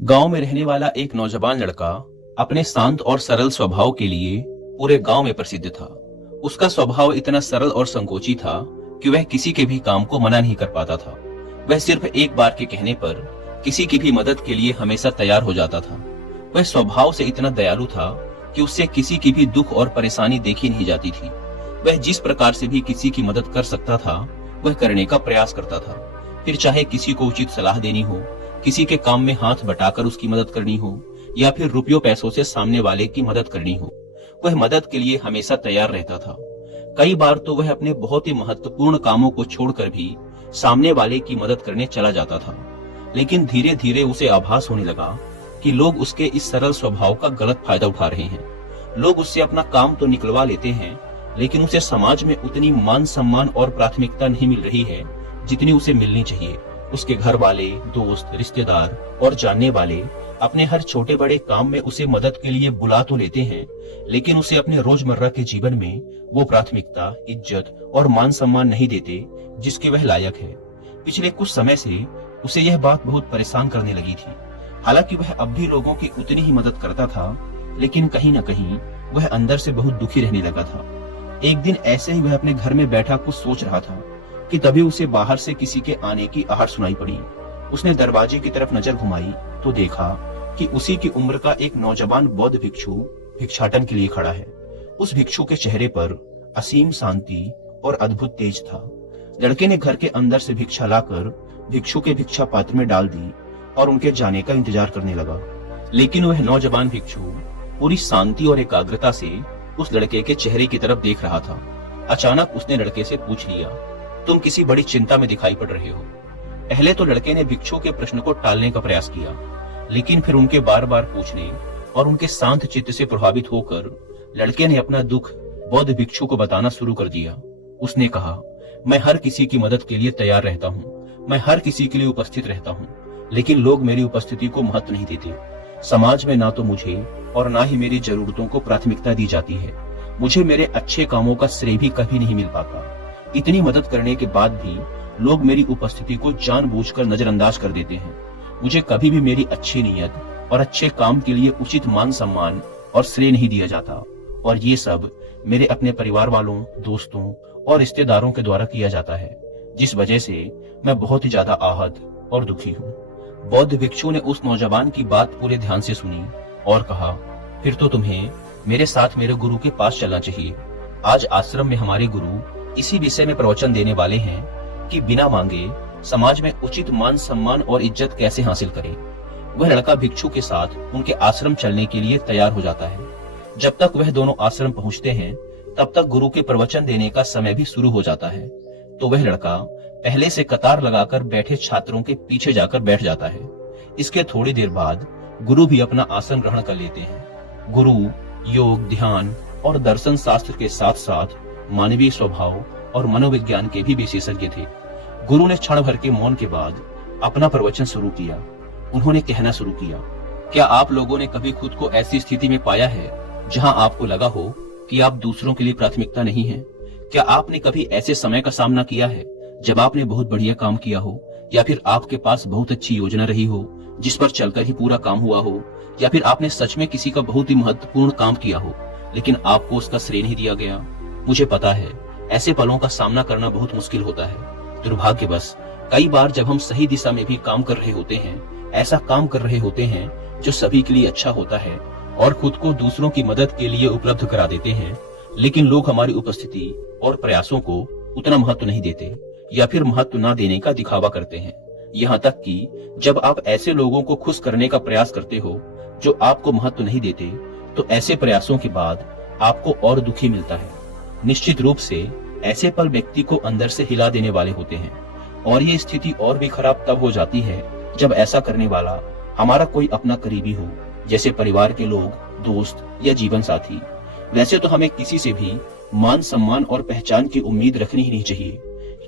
गांव में रहने वाला एक नौजवान लड़का अपने शांत और सरल स्वभाव के लिए पूरे गांव में प्रसिद्ध था। उसका स्वभाव इतना सरल और संकोची था कि वह किसी के भी काम को मना नहीं कर पाता था। वह सिर्फ एक बार के कहने पर किसी की भी मदद के लिए हमेशा तैयार हो जाता था। वह स्वभाव से इतना दयालु था कि उससे किसी की भी दुख और परेशानी देखी नहीं जाती थी। वह जिस प्रकार से भी किसी की मदद कर सकता था वह करने का प्रयास करता था। फिर चाहे किसी को उचित सलाह देनी हो, किसी के काम में हाथ बटाकर उसकी मदद करनी हो या फिर रुपयों पैसों से सामने वाले की मदद करनी हो, वह मदद के लिए हमेशा तैयार रहता था। कई बार तो वह अपने बहुत ही महत्वपूर्ण कामों को छोड़कर भी सामने वाले की मदद करने चला जाता था। लेकिन धीरे धीरे उसे आभास होने लगा कि लोग उसके इस सरल स्वभाव का गलत फायदा उठा रहे हैं। लोग उससे अपना काम तो निकलवा लेते हैं, लेकिन उसे समाज में उतनी मान सम्मान और प्राथमिकता नहीं मिल रही है जितनी उसे मिलनी चाहिए। उसके घर वाले, दोस्त, रिश्तेदार और जानने वाले अपने हर छोटे बड़े काम में उसे मदद के लिए बुला तो लेते हैं, लेकिन उसे अपने रोजमर्रा के जीवन में वो प्राथमिकता, इज्जत और मान सम्मान नहीं देते जिसके वह लायक है। पिछले कुछ समय से उसे यह बात बहुत परेशान करने लगी थी। हालांकि वह अब भी लोगों की उतनी ही मदद करता था, लेकिन कहीं न कहीं वह अंदर से बहुत दुखी रहने लगा था। एक दिन ऐसे ही वह अपने घर में बैठा कुछ सोच रहा था कि तभी उसे बाहर से किसी के आने की आहट सुनाई पड़ी। उसने दरवाजे की तरफ नजर घुमाई तो देखा कि उसी की उम्र का एक नौजवान बौद्ध भिक्षु भिक्षाटन के लिए खड़ा है। उस भिक्षु के चेहरे पर असीम शांति और अद्भुत तेज था। लड़के ने घर के अंदर से भिक्षा लाकर भिक्षु के भिक्षा पात्र में डाल दी और उनके जाने का इंतजार करने लगा। लेकिन वह नौजवान भिक्षु पूरी शांति और एकाग्रता से उस लड़के के चेहरे की तरफ देख रहा था। अचानक उसने लड़के से पूछ लिया, तुम किसी बड़ी चिंता में दिखाई पड़ रहे हो। पहले तो लड़के ने भिक्षु के प्रश्न को टालने का प्रयास किया, लेकिन फिर उनके बार बार पूछने और उनके शांत चित्त से प्रभावित होकर लड़के ने अपना दुख बौद्ध भिक्षु को बताना शुरू कर दिया। उसने कहा, मैं हर किसी की मदद के लिए तैयार रहता हूँ, मैं हर किसी के लिए उपस्थित रहता हूँ, लेकिन लोग मेरी उपस्थिति को महत्व नहीं देते। समाज में ना तो मुझे और ना ही मेरी जरूरतों को प्राथमिकता दी जाती है। मुझे मेरे अच्छे कामों का श्रेय भी कभी नहीं मिल पाता। इतनी मदद करने के बाद भी लोग मेरी उपस्थिति को जानबूझकर नजरअंदाज कर देते हैं। मुझे कभी भी मेरी अच्छी नीयत और अच्छे काम के लिए उचित मान सम्मान और श्रेय नहीं दिया जाता, और ये सब मेरे अपने परिवार वालों, दोस्तों और रिश्तेदारों के द्वारा किया जाता है, जिस वजह से मैं बहुत ही ज्यादा आहत और दुखी हूँ। बौद्ध भिक्षु ने उस नौजवान की बात पूरे ध्यान से सुनी और कहा, फिर तो तुम्हें मेरे साथ मेरे गुरु के पास चलना चाहिए। आज आश्रम में हमारे गुरु इसी विषय में प्रवचन देने वाले हैं कि बिना मांगे समाज में उचित मान सम्मान और इज्जत कैसे हासिल करें। वह लड़का भिक्षु के साथ उनके आश्रम चलने के लिए तैयार हो जाता है। जब तक वह दोनों आश्रम पहुंचते हैं तब तक गुरु के प्रवचन देने का समय भी शुरू हो जाता है। तो वह लड़का पहले से कतार लगाकर बैठे छात्रों के पीछे जाकर बैठ जाता है। इसके थोड़ी देर बाद गुरु भी अपना आसन ग्रहण कर लेते हैं। गुरु योग, ध्यान और दर्शन शास्त्र के साथ साथ मानवीय स्वभाव और मनोविज्ञान के भी विशेषज्ञ थे। गुरु ने क्षण भर के मौन के बाद अपना प्रवचन शुरू किया। उन्होंने कहना शुरू किया, क्या आप लोगों ने कभी खुद को ऐसी स्थिति में पाया है जहां आपको लगा हो कि आप दूसरों के लिए प्राथमिकता नहीं है? क्या आपने कभी ऐसे समय का सामना किया है जब आपने बहुत बढ़िया काम किया हो, या फिर आपके पास बहुत अच्छी योजना रही हो जिस पर चलकर ही पूरा काम हुआ हो, या फिर आपने सच में किसी का बहुत ही महत्वपूर्ण काम किया हो लेकिन आपको उसका श्रेय नहीं दिया गया? मुझे पता है ऐसे पलों का सामना करना बहुत मुश्किल होता है। दुर्भाग्यवश कई बार जब हम सही दिशा में भी काम कर रहे होते हैं, ऐसा काम कर रहे होते हैं जो सभी के लिए अच्छा होता है और खुद को दूसरों की मदद के लिए उपलब्ध करा देते हैं, लेकिन लोग हमारी उपस्थिति और प्रयासों को उतना महत्व नहीं देते या फिर महत्व न देने का दिखावा करते हैं। यहाँ तक कि जब आप ऐसे लोगों को खुश करने का प्रयास करते हो जो आपको महत्व नहीं देते, तो ऐसे प्रयासों के बाद आपको और दुखी मिलता है। निश्चित रूप से ऐसे पल व्यक्ति को अंदर से हिला देने वाले होते हैं, और ये स्थिति और भी खराब तब हो जाती है जब ऐसा करने वाला हमारा कोई अपना करीबी हो, जैसे परिवार के लोग, दोस्त या जीवन साथी। वैसे तो हमें किसी से भी मान सम्मान और पहचान की उम्मीद रखनी ही नहीं चाहिए,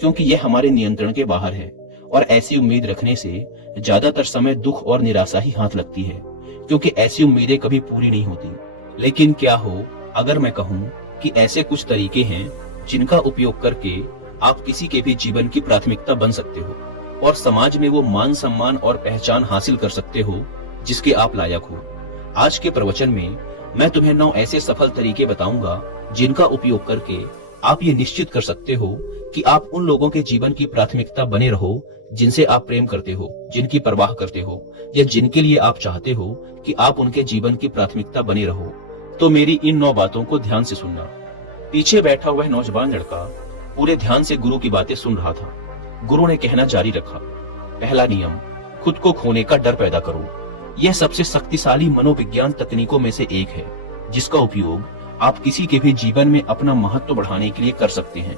क्योंकि यह हमारे नियंत्रण के बाहर है, और ऐसी उम्मीद रखने से ज्यादातर समय दुख और निराशा ही हाथ लगती है, क्योंकि ऐसी उम्मीदें कभी पूरी नहीं होती। लेकिन क्या हो अगर मैं कहूँ कि ऐसे कुछ तरीके हैं जिनका उपयोग करके आप किसी के भी जीवन की प्राथमिकता बन सकते हो और समाज में वो मान सम्मान और पहचान हासिल कर सकते हो जिसके आप लायक हो। आज के प्रवचन में मैं तुम्हें 9 ऐसे सफल तरीके बताऊंगा जिनका उपयोग करके आप ये निश्चित कर सकते हो कि आप उन लोगों के जीवन की प्राथमिकता बने रहो जिनसे आप प्रेम करते हो, जिनकी परवाह करते हो, या जिनके लिए आप चाहते हो कि आप उनके जीवन की प्राथमिकता बने रहो। तो मेरी इन 9 बातों को ध्यान से सुनना। पीछे बैठा हुआ नौजवान लड़का पूरे ध्यान से गुरु की बातें सुन रहा था। गुरु ने कहना जारी रखा, पहला नियम, खुद को खोने का डर पैदा करो। यह सबसे शक्तिशाली मनोविज्ञान तकनीकों में से एक है, जिसका उपयोग आप किसी के भी जीवन में अपना महत्व बढ़ाने के लिए कर सकते हैं।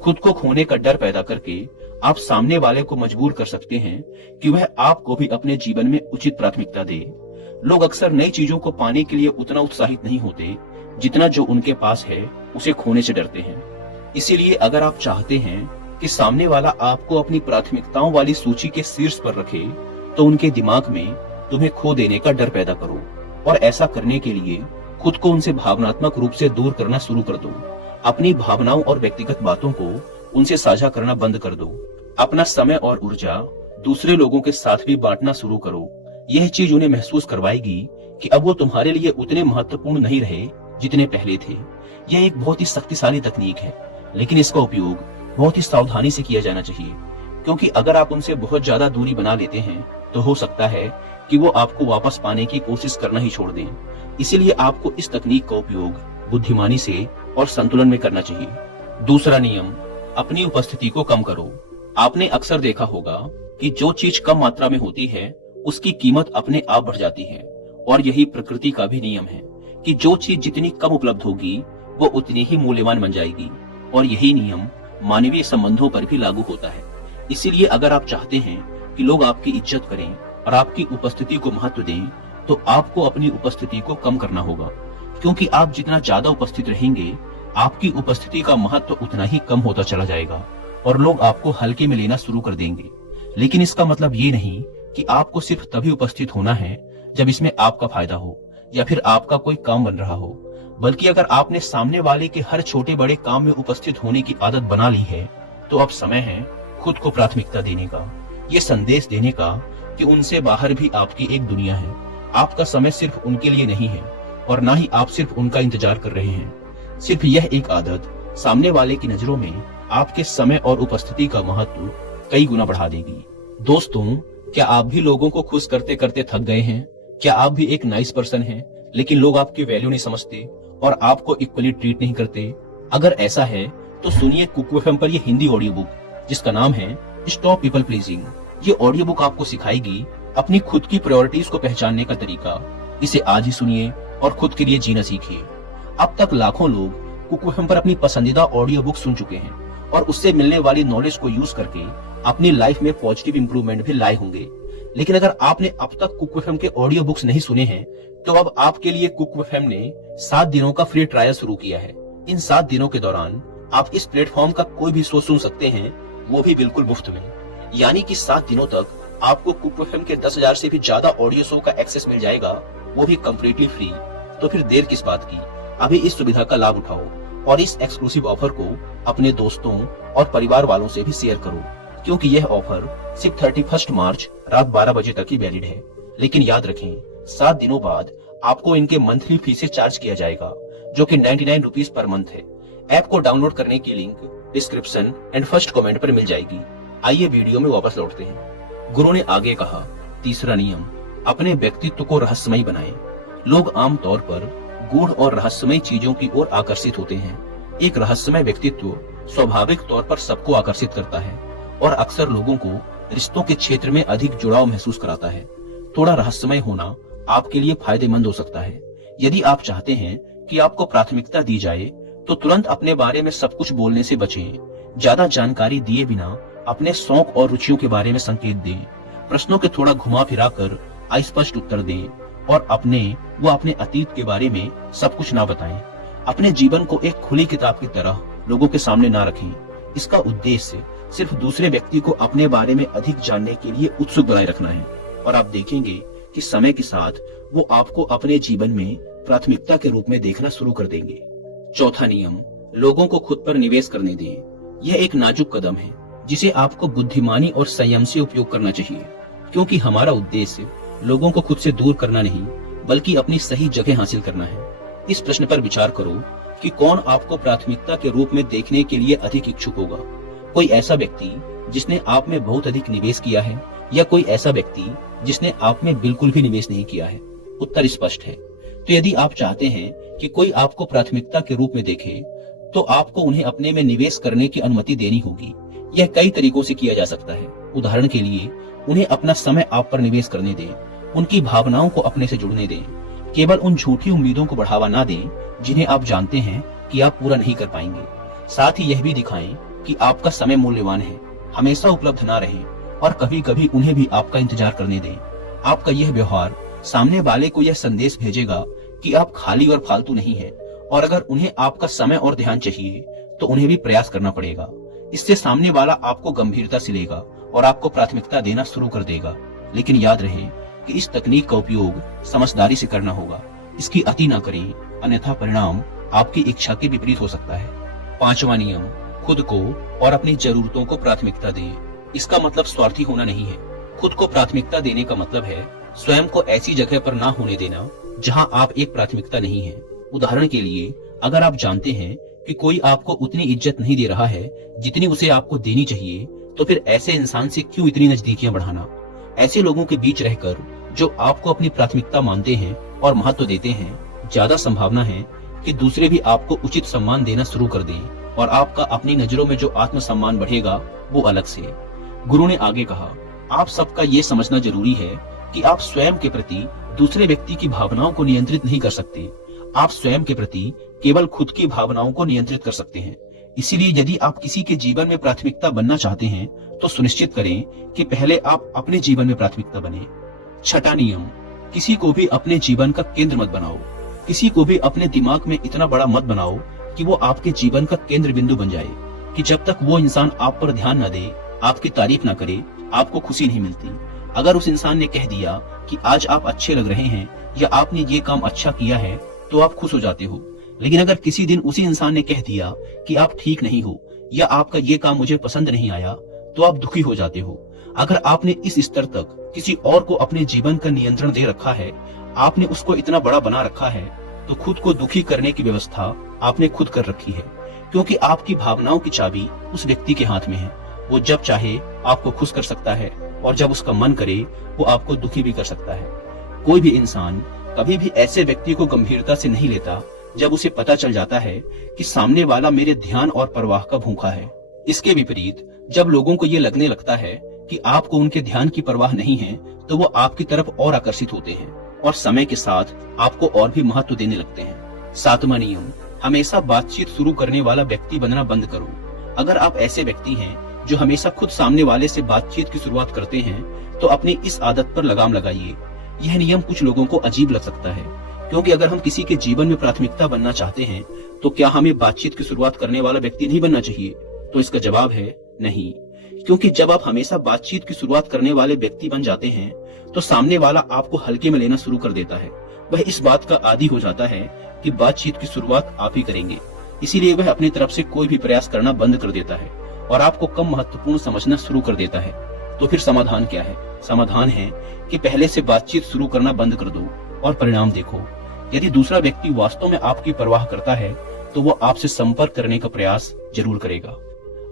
खुद को खोने का डर पैदा करके आप सामने वाले को मजबूर कर सकते हैं कि वह आपको भी अपने जीवन में उचित प्राथमिकता दे। लोग अक्सर नई चीजों को पाने के लिए उतना उत्साहित नहीं होते जितना जो उनके पास है उसे खोने से डरते हैं। इसीलिए अगर आप चाहते हैं कि सामने वाला आपको अपनी प्राथमिकताओं वाली सूची के शीर्ष पर रखे, तो उनके दिमाग में तुम्हें खो देने का डर पैदा करो, और ऐसा करने के लिए खुद को उनसे भावनात्मक रूप से दूर करना शुरू कर दो। अपनी भावनाओं और व्यक्तिगत बातों को उनसे साझा करना बंद कर दो। अपना समय और ऊर्जा दूसरे लोगों के साथ भी बांटना शुरू करो। यह चीज उन्हें महसूस करवाएगी कि अब वो तुम्हारे लिए उतने महत्वपूर्ण नहीं रहे जितने पहले थे। यह एक बहुत ही शक्तिशाली तकनीक है, लेकिन इसका उपयोग बहुत ही सावधानी से किया जाना चाहिए, क्योंकि अगर आप उनसे बहुत ज्यादा दूरी बना लेते हैं तो हो सकता है कि वो आपको वापस पाने की कोशिश करना ही छोड़ दें। इसीलिए आपको इस तकनीक का उपयोग बुद्धिमानी से और संतुलन में करना चाहिए। दूसरा नियम, अपनी उपस्थिति को कम करो। आपने अक्सर देखा होगा कि जो चीज कम मात्रा में होती है उसकी कीमत अपने आप बढ़ जाती है, और यही प्रकृति का भी नियम है कि जो चीज जितनी कम उपलब्ध होगी वो उतनी ही मूल्यवान बन जाएगी, और यही नियम मानवीय संबंधों पर भी लागू होता है। इसीलिए अगर आप चाहते हैं कि लोग आपकी इज्जत करें और आपकी उपस्थिति को महत्व दें, तो आपको अपनी उपस्थिति को कम करना होगा, क्योंकि आप जितना ज्यादा उपस्थित रहेंगे आपकी उपस्थिति का महत्व उतना ही कम होता चला जाएगा और लोग आपको हल्के में लेना शुरू कर देंगे। लेकिन इसका मतलब ये नहीं कि आपको सिर्फ तभी उपस्थित होना है जब इसमें आपका फायदा हो या फिर आपका कोई काम बन रहा हो, बल्कि अगर आपने सामने वाले के हर छोटे बड़े काम में उपस्थित होने की आदत बना ली है, तो अब समय है खुद को प्राथमिकता देने का, ये संदेश देने का कि उनसे बाहर भी आपकी एक दुनिया है। आपका समय सिर्फ उनके लिए नहीं है और ना ही आप सिर्फ उनका इंतजार कर रहे हैं। सिर्फ यह एक आदत सामने वाले की नजरों में आपके समय और उपस्थिति का महत्व कई गुना बढ़ा देगी। दोस्तों, क्या आप भी लोगों को खुश करते करते थक गए हैं? क्या आप भी एक नाइस पर्सन हैं, लेकिन लोग आपकी वैल्यू नहीं समझते और आपको इक्वली ट्रीट नहीं करते? अगर ऐसा है तो सुनिए कुकू एफएम पर ये हिंदी ऑडियो बुक, जिसका नाम है स्टॉप पीपल प्लीजिंग। ये ऑडियो बुक आपको सिखाएगी अपनी खुद की प्रायोरिटीज को पहचानने का तरीका। इसे आज ही सुनिए और खुद के लिए जीना सीखिए। अब तक लाखों लोग कुकू एफएम पर अपनी पसंदीदा ऑडियो बुक सुन चुके हैं और उससे मिलने वाली नॉलेज को यूज करके अपनी लाइफ में पॉजिटिव इंप्रूवमेंट भी लाए होंगे। लेकिन अगर आपने अब तक कुकू एफएम के ऑडियो बुक्स नहीं सुने हैं, तो अब आपके लिए कुकू एफएम ने 7 दिनों का फ्री ट्रायल शुरू किया है। इन 7 दिनों के दौरान आप इस प्लेटफॉर्म का कोई भी शो सुन सकते हैं, वो भी बिल्कुल मुफ्त में। यानी कि 7 दिनों तक आपको कुकू एफएम के 10,000 से भी ज्यादा ऑडियो शो का एक्सेस मिल जाएगा, वो भी कम्प्लीटली फ्री। तो फिर देर किस बात की, अभी इस सुविधा का लाभ उठाओ और इस एक्सक्लूसिव ऑफर को अपने दोस्तों और परिवार वालों से भी शेयर करो, क्योंकि यह ऑफर सिर्फ 31 मार्च रात 12 बजे तक ही वैलिड है। लेकिन याद रखें, 7 दिनों बाद आपको इनके मंथली फी से चार्ज किया जाएगा, जो कि 99 रुपीज पर मंथ है। ऐप को डाउनलोड करने की link description and first comment पर मिल जाएगी। आइए वीडियो में वापस लौटते हैं। गुरु ने आगे कहा, तीसरा नियम, अपने व्यक्तित्व को रहस्यमय बनाएं। लोग आमतौर पर गूढ़ और रहस्यमय चीजों की ओर आकर्षित होते हैं। एक रहस्यमय व्यक्तित्व स्वाभाविक तौर पर सबको आकर्षित करता है और अक्सर लोगों को रिश्तों के क्षेत्र में अधिक जुड़ाव महसूस कराता है। थोड़ा रहस्यमय होना आपके लिए फायदेमंद हो सकता है। यदि आप चाहते हैं कि आपको प्राथमिकता दी जाए, तो तुरंत अपने बारे में सब कुछ बोलने से बचें। ज्यादा जानकारी दिए बिना अपने शौक और रुचियों के बारे में संकेत दें। प्रश्नों के थोड़ा घुमा फिरा कर अस्पष्ट उत्तर दें और अपने अतीत के बारे में सब कुछ ना बताएं। अपने जीवन को एक खुली किताब की तरह लोगों के सामने ना रखें। इसका उद्देश्य सिर्फ दूसरे व्यक्ति को अपने बारे में अधिक जानने के लिए उत्सुक बनाए रखना है, और आप देखेंगे कि समय के साथ वो आपको अपने जीवन में प्राथमिकता के रूप में देखना शुरू कर देंगे। चौथा नियम, लोगों को खुद पर निवेश करने दें। यह एक नाजुक कदम है जिसे आपको बुद्धिमानी और संयम से उपयोग करना चाहिए, क्योंकि हमारा उद्देश्य लोगों को खुद से दूर करना नहीं, बल्कि अपनी सही जगह हासिल करना है। इस प्रश्न पर विचार करो कि कौन आपको प्राथमिकता के रूप में देखने के लिए अधिक इच्छुक होगा। कोई ऐसा व्यक्ति जिसने आप में बहुत अधिक निवेश किया है, या कोई ऐसा व्यक्ति जिसने आप में बिल्कुल भी निवेश नहीं किया है? उत्तर स्पष्ट है। तो यदि आप चाहते हैं कि कोई आपको प्राथमिकता के रूप में देखे, तो आपको उन्हें अपने में निवेश करने की अनुमति देनी होगी। यह कई तरीकों से किया जा सकता है। उदाहरण के लिए, उन्हें अपना समय आप पर निवेश करने दें, उनकी भावनाओं को अपने से जुड़ने दें, केवल उन झूठी उम्मीदों को बढ़ावा ना दें जिन्हें आप जानते हैं कि आप पूरा नहीं कर पाएंगे। साथ ही यह भी दिखाएं कि आपका समय मूल्यवान है, हमेशा उपलब्ध ना रहें और कभी कभी उन्हें भी आपका इंतजार करने दें। आपका यह व्यवहार सामने वाले को यह संदेश भेजेगा कि आप खाली और फालतू नहीं हैं, और अगर उन्हें आपका समय और ध्यान चाहिए तो उन्हें भी प्रयास करना पड़ेगा। इससे सामने वाला आपको गंभीरता से लेगा और आपको प्राथमिकता देना शुरू कर देगा। लेकिन याद रहे कि इस तकनीक का उपयोग समझदारी से करना होगा। इसकी अति न करें, अन्यथा परिणाम आपकी इच्छा के विपरीत हो सकता है। 5वां नियम, खुद को और अपनी जरूरतों को प्राथमिकता दें। इसका मतलब स्वार्थी होना नहीं है। खुद को प्राथमिकता देने का मतलब है स्वयं को ऐसी जगह पर ना होने देना जहां आप एक प्राथमिकता नहीं है। उदाहरण के लिए, अगर आप जानते हैं कि कोई आपको उतनी इज्जत नहीं दे रहा है जितनी उसे आपको देनी चाहिए, तो फिर ऐसे इंसान से क्यों इतनी नजदीकियां बढ़ाना? ऐसे लोगों के बीच रहकर जो आपको अपनी प्राथमिकता मानते हैं और महत्व देते हैं, ज्यादा संभावना है कि दूसरे भी आपको उचित सम्मान देना शुरू कर दें, और आपका अपनी नजरों में जो आत्मसम्मान बढ़ेगा वो अलग से। गुरु ने आगे कहा, आप सबका ये समझना जरूरी है कि आप स्वयं के प्रति दूसरे व्यक्ति की भावनाओं को नियंत्रित नहीं कर सकते। आप स्वयं के प्रति केवल खुद की भावनाओं को नियंत्रित कर सकते हैं। इसीलिए यदि आप किसी के जीवन में प्राथमिकता बनना चाहते हैं, तो सुनिश्चित करें कि पहले आप अपने जीवन में प्राथमिकता बने। 6वां नियम, किसी को भी अपने जीवन का केंद्र मत बनाओ। किसी को भी अपने दिमाग में इतना बड़ा मत बनाओ कि वो आपके जीवन का केंद्र बिंदु बन जाए, कि जब तक वो इंसान आप पर ध्यान न दे, आपकी तारीफ न करे, आपको खुशी नहीं मिलती। अगर उस इंसान ने कह दिया कि आज आप अच्छे लग रहे हैं, या आपने ये काम अच्छा किया है, तो आप खुश हो जाते हो। लेकिन अगर किसी दिन उसी इंसान ने कह दिया कि आप ठीक नहीं हो, या आपका ये काम मुझे पसंद नहीं आया, तो आप दुखी हो जाते हो। अगर आपने इस स्तर तक किसी और को अपने जीवन का नियंत्रण दे रखा है, आपने उसको इतना बड़ा बना रखा है, तो खुद को दुखी करने की व्यवस्था आपने खुद कर रखी है। क्योंकि आपकी भावनाओं की चाबी उस व्यक्ति के हाथ में है। वो जब चाहे आपको खुश कर सकता है, और जब उसका मन करे वो आपको दुखी भी कर सकता है। कोई भी इंसान कभी भी ऐसे व्यक्ति को गंभीरता से नहीं लेता जब उसे पता चल जाता है कि सामने वाला मेरे ध्यान और परवाह का भूखा है। इसके विपरीत, जब लोगों को ये लगने लगता है कि आपको उनके ध्यान की परवाह नहीं है, तो वो आपकी तरफ और आकर्षित होते हैं और समय के साथ आपको और भी महत्व देने लगते हैं। 7वां नियम, हमेशा बातचीत शुरू करने वाला व्यक्ति बनना बंद करो। अगर आप ऐसे व्यक्ति हैं जो हमेशा खुद सामने वाले से बातचीत की शुरुआत करते हैं, तो अपनी इस आदत पर लगाम लगाइए। यह नियम कुछ लोगों को अजीब लग सकता है, क्योंकि अगर हम किसी के जीवन में प्राथमिकता बनना चाहते हैं, तो क्या हमें बातचीत की शुरुआत करने वाला व्यक्ति नहीं बनना चाहिए? तो इसका जवाब है नहीं। क्योंकि जब आप हमेशा बातचीत की शुरुआत करने वाले व्यक्ति बन जाते हैं, तो सामने वाला आपको हल्के में लेना शुरू कर देता है। वह इस बात का आदी हो जाता है कि बातचीत की शुरुआत आप ही करेंगे। इसीलिए वह अपनी तरफ से कोई भी प्रयास करना बंद कर देता है और आपको कम महत्वपूर्ण समझना शुरू कर देता है। तो फिर समाधान क्या है? समाधान है कि पहले से बातचीत शुरू करना बंद कर दो और परिणाम देखो। यदि दूसरा व्यक्ति वास्तव में आपकी परवाह करता है, तो वो आपसे संपर्क करने का प्रयास जरूर करेगा।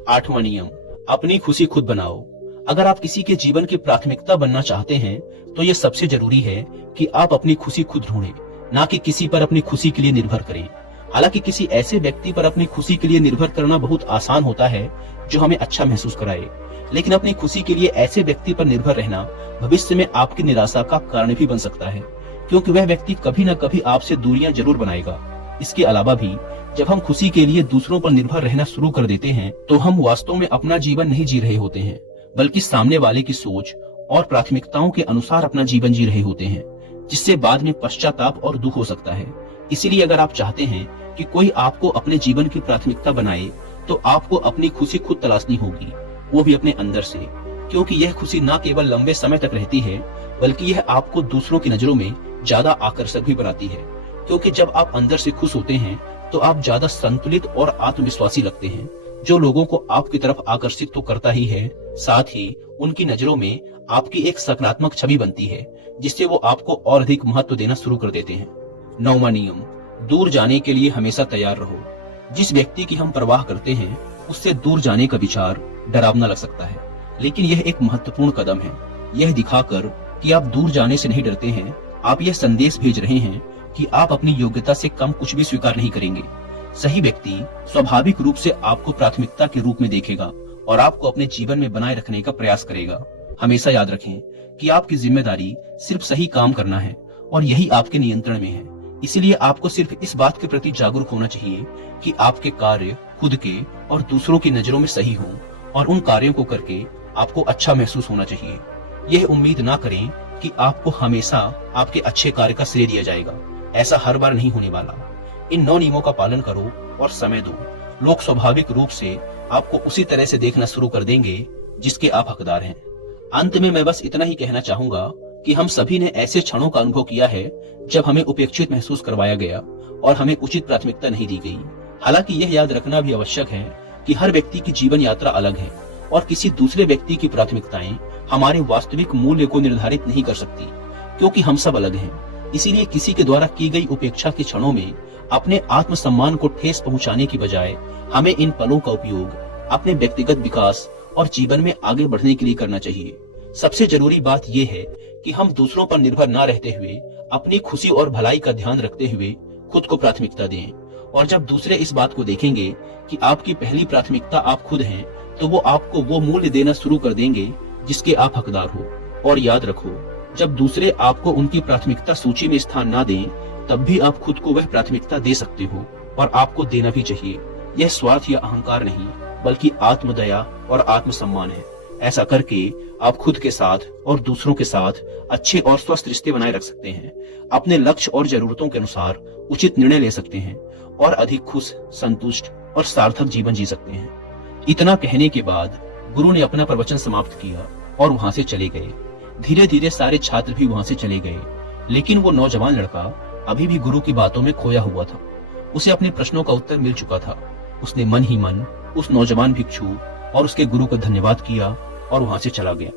8वां नियम, अपनी खुशी खुद बनाओ। अगर आप किसी के जीवन की प्राथमिकता बनना चाहते हैं, तो यह सबसे जरूरी है कि आप अपनी खुशी खुद ढूंढें, ना कि किसी पर अपनी खुशी के लिए निर्भर करें। हालांकि किसी ऐसे व्यक्ति पर अपनी खुशी के लिए निर्भर करना बहुत आसान होता है जो हमें अच्छा महसूस कराए, लेकिन अपनी खुशी के लिए ऐसे व्यक्ति पर निर्भर रहना भविष्य में आपकी निराशा का कारण भी बन सकता है, क्योंकि वह व्यक्ति कभी न कभी आपसे दूरियां जरूर बनाएगा। इसके अलावा भी जब हम खुशी के लिए दूसरों पर निर्भर रहना शुरू कर देते हैं, तो हम वास्तव में अपना जीवन नहीं जी रहे होते हैं, बल्कि सामने वाले की सोच और प्राथमिकताओं के अनुसार अपना जीवन जी रहे होते हैं, जिससे बाद में पश्चाताप और दुख हो सकता है। इसीलिए अगर आप चाहते हैं कि कोई आपको अपने जीवन की प्राथमिकता बनाए, तो आपको अपनी खुशी खुद तलाशनी होगी, वो भी अपने अंदर से, क्योंकि यह खुशी न केवल लंबे समय तक रहती है, बल्कि यह आपको दूसरों की नजरों में ज्यादा आकर्षक भी बनाती है। क्योंकि जब आप अंदर से खुश होते हैं, तो आप ज्यादा संतुलित और आत्मविश्वासी लगते हैं, जो लोगों को आपकी तरफ आकर्षित तो करता ही है, साथ ही उनकी नजरों में आपकी एक सकारात्मक छवि बनती है, जिससे वो आपको और अधिक महत्व देना शुरू कर देते हैं। 9वां नियम, दूर जाने के लिए हमेशा तैयार रहो। जिस व्यक्ति की हम परवाह करते हैं, उससे दूर जाने का विचार डरावना लग सकता है, लेकिन यह एक महत्वपूर्ण कदम है। यह दिखाकर कि आप दूर जाने से नहीं डरते हैं, आप यह संदेश भेज रहे हैं कि आप अपनी योग्यता से कम कुछ भी स्वीकार नहीं करेंगे। सही व्यक्ति स्वाभाविक रूप से आपको प्राथमिकता के रूप में देखेगा और आपको अपने जीवन में बनाए रखने का प्रयास करेगा। हमेशा याद रखें कि आपकी जिम्मेदारी सिर्फ सही काम करना है और यही आपके नियंत्रण में है। इसीलिए आपको सिर्फ इस बात के प्रति जागरूक होना चाहिए कि आपके कार्य खुद के और दूसरों की नजरों में सही हों, और उन कार्यों को करके आपको अच्छा महसूस होना चाहिए। यह उम्मीद ना करें कि आपको हमेशा आपके अच्छे कार्य का श्रेय दिया जाएगा। ऐसा हर बार नहीं होने वाला। इन 9 नियमों का पालन करो और समय दो। लोग स्वाभाविक रूप से आपको उसी तरह से देखना शुरू कर देंगे जिसके आप हकदार हैं। अंत में मैं बस इतना ही कहना चाहूंगा कि हम सभी ने ऐसे क्षणों का अनुभव किया है जब हमें उपेक्षित महसूस करवाया गया और हमें उचित प्राथमिकता नहीं दी गई। हालांकि यह याद रखना भी आवश्यक है कि हर व्यक्ति की जीवन यात्रा अलग है और किसी दूसरे व्यक्ति की प्राथमिकताएं हमारे वास्तविक मूल्य को निर्धारित नहीं कर सकती, क्योंकि हम सब अलग हैं। इसीलिए किसी के द्वारा की गई उपेक्षा के क्षणों में अपने आत्मसम्मान को ठेस पहुंचाने की बजाय हमें इन पलों का उपयोग अपने व्यक्तिगत विकास और जीवन में आगे बढ़ने के लिए करना चाहिए। सबसे जरूरी बात यह है कि हम दूसरों पर निर्भर न रहते हुए अपनी खुशी और भलाई का ध्यान रखते हुए खुद को प्राथमिकता दें। और जब दूसरे इस बात को देखेंगे कि आपकी पहली प्राथमिकता आप खुद हैं, तो वो आपको वो मूल्य देना शुरू कर देंगे जिसके आप हकदार हो। और याद रखो, जब दूसरे आपको उनकी प्राथमिकता सूची में स्थान ना दें, तब भी आप खुद को वह प्राथमिकता दे सकते हो और आपको देना भी चाहिए। यह स्वार्थ या अहंकार नहीं, बल्कि आत्मदया और आत्मसम्मान है। ऐसा करके आप खुद के साथ और दूसरों के साथ अच्छे और स्वस्थ रिश्ते बनाए रख सकते हैं, अपने लक्ष्य और जरूरतों के अनुसार उचित निर्णय ले सकते हैं और अधिक खुश, संतुष्ट और सार्थक जीवन जी सकते हैं। इतना कहने के बाद गुरु ने अपना प्रवचन समाप्त किया और वहां से चले गए। धीरे धीरे सारे छात्र भी वहां से चले गए, लेकिन वो नौजवान लड़का अभी भी गुरु की बातों में खोया हुआ था। उसे अपने प्रश्नों का उत्तर मिल चुका था। उसने मन ही मन उस नौजवान भिक्षु और उसके गुरु का धन्यवाद किया और वहां से चला गया।